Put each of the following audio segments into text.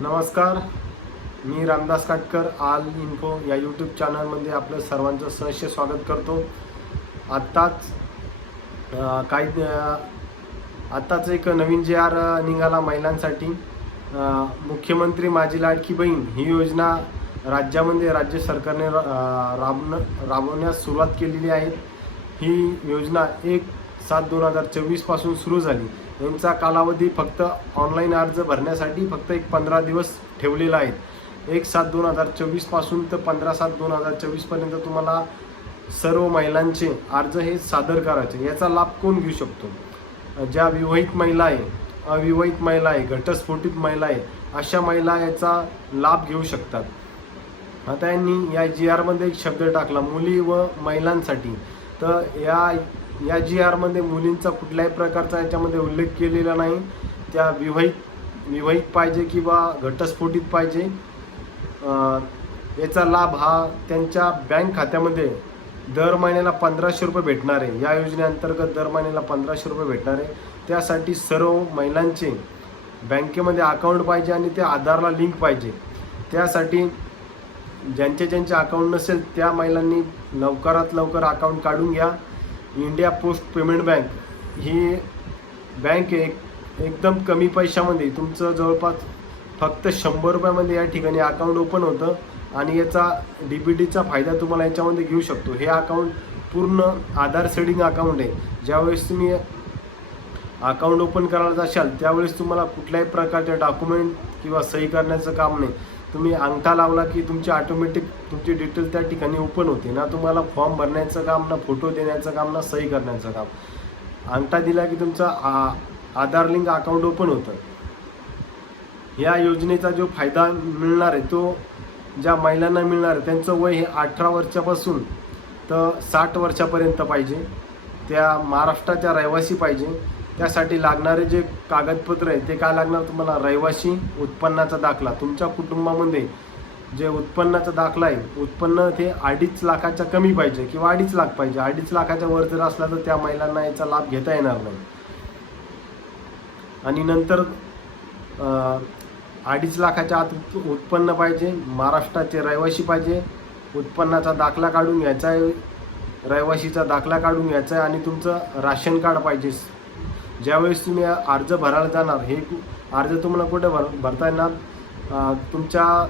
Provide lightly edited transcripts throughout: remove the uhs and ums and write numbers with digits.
नमस्कार, मी रामदास काटकर आल इन्फो या यूट्यूब चॅनलमध्ये आपलं सर्वांचं सहर्ष स्वागत करतो. आत्ताच एक नवीन JR निघाला महिलांसाठी. मुख्यमंत्री माझी लाडकी बहीण ही योजना राज्य सरकारने राबवण्यास सुरुवात केलेली आहे. ही योजना 1/7/2024 पासून सुरू झाली. यांचा कालावधी फक्त ऑनलाईन अर्ज भरण्यासाठी फक्त 15 दिवस ठेवलेला आहे. 1/7/2024 पासून तर 15/7/2024 पर्यंत तुम्हाला सर्व महिलांचे अर्ज हे सादर करायचे. याचा लाभ कोण घेऊ शकतो? ज्या विवाहित महिला आहे, अविवाहित महिला आहे, घटस्फोटित महिला आहे, अशा महिला याचा लाभ घेऊ शकतात. आता यांनी या JR मध्ये एक शब्द टाकला, मुली व महिलांसाठी. तर या JR मध्ये मुलींचा कुठल्याही प्रकारचा याच्यामध्ये उल्लेख केलेला नाही. त्या विवाहित पाहिजे किंवा घटस्फोटित पाहिजे. याचा लाभ हा त्यांच्या बँक खात्यामध्ये दर महिन्याला 1500 रुपये भेटणार आहे. या योजनेअंतर्गत दर महिन्याला 1500 रुपये भेटणार आहे. त्यासाठी सर्व महिलांचे बँकेमध्ये अकाउंट पाहिजे आणि ते आधारला लिंक पाहिजे. त्यासाठी ज्यांचे अकाउंट नसेल त्या महिलांनी लवकरात लवकर अकाउंट काढून घ्या. इंडिया पोस्ट पेमेंट बँक ही बँक एकदम कमी पैशामध्ये तुमचं जवळपास फक्त 100 रुपयामध्ये या ठिकाणी अकाउंट ओपन होतं आणि याचा DBTचा फायदा तुम्हाला याच्यामध्ये घेऊ शकतो. हे अकाउंट पूर्ण आधार सेडिंग अकाउंट आहे. ज्यावेळेस तुम्ही अकाउंट ओपन करायला जाशाल त्यावेळेस तुम्हाला कुठल्याही प्रकारचे डॉक्युमेंट किंवा सही करण्याचं काम नाही. तुम्ही अंगठा लावला की तुमची ऑटोमॅटिक तुमची डिटेल त्या ठिकाणी ओपन होते. ना तुम्हाला फॉर्म भरण्याचं काम, ना फोटो देण्याचं काम, ना सही करण्याचं काम. अंगठा दिला की तुमचा आधार लिंक अकाउंट ओपन होतं. या योजनेचा जो फायदा मिळणार आहे तो ज्या महिलांना मिळणार आहे त्यांचं वय हे 18 वर्षापासून तर 60 वर्षापर्यंत पाहिजे. त्या महाराष्ट्राच्या रहिवासी पाहिजे. त्यासाठी लागणारे जे कागदपत्र आहे ते काय लागणार तुम्हाला? रहिवासी, उत्पन्नाचा दाखला. तुमच्या कुटुंबामध्ये जे उत्पन्नाचा दाखला आहे, उत्पन्न ते 2.5 लाखाच्या कमी पाहिजे किंवा 2.5 लाख पाहिजे. 2.5 लाखाच्या वर जर असला तर त्या महिलांना याचा लाभ घेता येणार नाही. आणि नंतर 2.5 लाखाच्या आत उत्पन्न पाहिजे, महाराष्ट्राचे रहिवासी पाहिजे, उत्पन्नाचा दाखला काढून घ्यायचा आहे, रहिवासीचा दाखला काढून घ्यायचा आहे आणि तुमचं राशन कार्ड पाहिजे. ज्यावेळेस तुम्ही अर्ज भरायला जाणार, हे अर्ज तुम्हाला कुठे भरता येणार? तुमच्या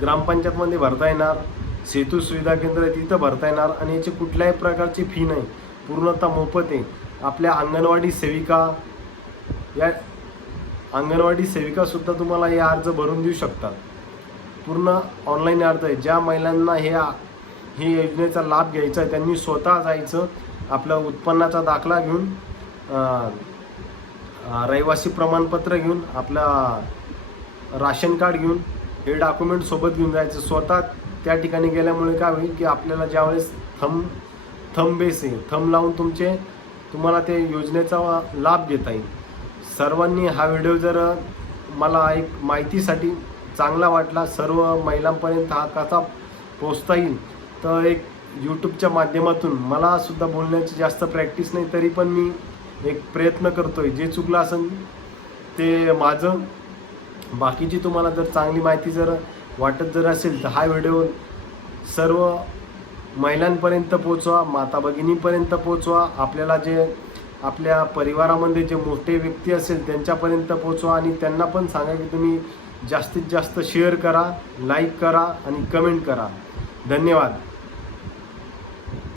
ग्रामपंचायतमध्ये भरता येणार, सेतू सुविधा केंद्र आहे तिथं भरता येणार आणि याची कुठल्याही प्रकारची फी नाही, पूर्णतः मोफत आहे. आपल्या अंगणवाडी सेविकासुद्धा तुम्हाला हे अर्ज भरून देऊ शकतात. पूर्ण ऑनलाईन अर्ज आहे. ज्या महिलांना ही योजनेचा लाभ घ्यायचा आहे त्यांनी स्वतः जायचं, आपलं उत्पन्नाचा दाखला घेऊन, रहिवासी प्रमाणपत्र घेऊन, आपला राशन कार्ड घेऊन, हे डॉक्युमेंट सोबत घेऊन जायचं. स्वतः त्या ठिकाणी गेल्यामुळे काय होईल की आपल्याला ज्यावेळेस थंब बेस आहे, थंब लावून तुम्हाला ते योजनेचा लाभ घेता येईल. सर्वांनी हा व्हिडिओ जर मला एक माहितीसाठी चांगला वाटला, सर्व महिलांपर्यंत हा कसा पोचता येईल, तर एक यूट्यूबच्या माध्यमातून मला सुद्धा बोलण्याची जास्त प्रॅक्टिस नाही, तरी पण मी एक प्रयत्न करतोय. जे चुकलं असेल ते माझं. बाकीची तुम्हाला जर चांगली माहिती वाटत जर असेल तर हा व्हिडिओ सर्व महिलांपर्यंत पोचवा, माता भगिनींपर्यंत पोचवा. आपल्या परिवारामध्ये जे मोठे व्यक्ती असेल त्यांच्यापर्यंत पोचवा आणि त्यांना पण सांगा की तुम्ही जास्तीत जास्त शेअर करा, लाईक करा आणि कमेंट करा. धन्यवाद.